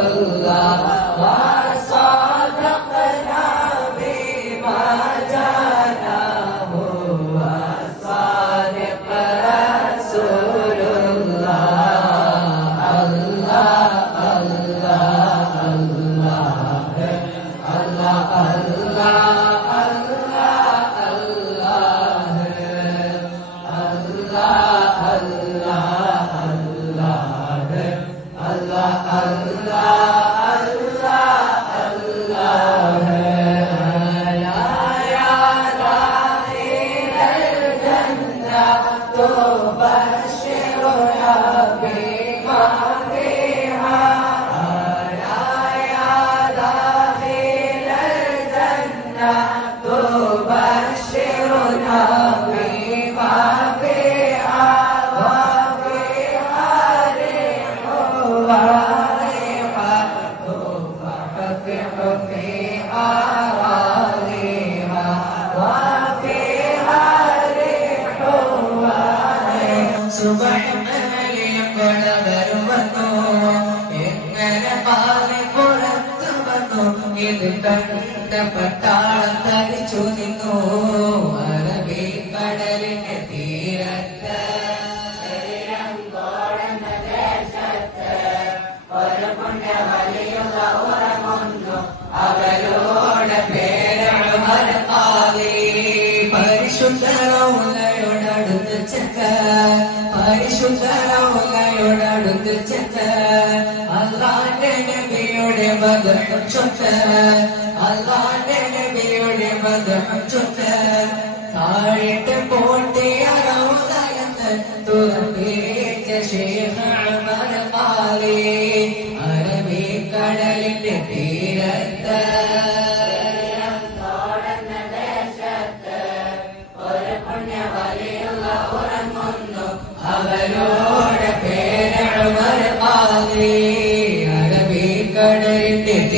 Allah ഇത് കണ്ട പട്ടാളം തരിച്ചു നിന്നു അറബി കടലിന്റെ പരിശുദ്ധരൗലയോടടുത്ത് ചെത്ത് അല്ലാന്റെ നബിയുടെ മതം ചൊത്ത് അല്ലാന്റെ നബിയുടെ മതം ചൊത്ത്. താഴിട്ട് പോട്ടിയ റൗലയെന്ന് തുറന്നേറ്റ ശേഖ മരമാലി അറബി കടലിന്റെ തീരത്ത് എഴുന്നേറ്റ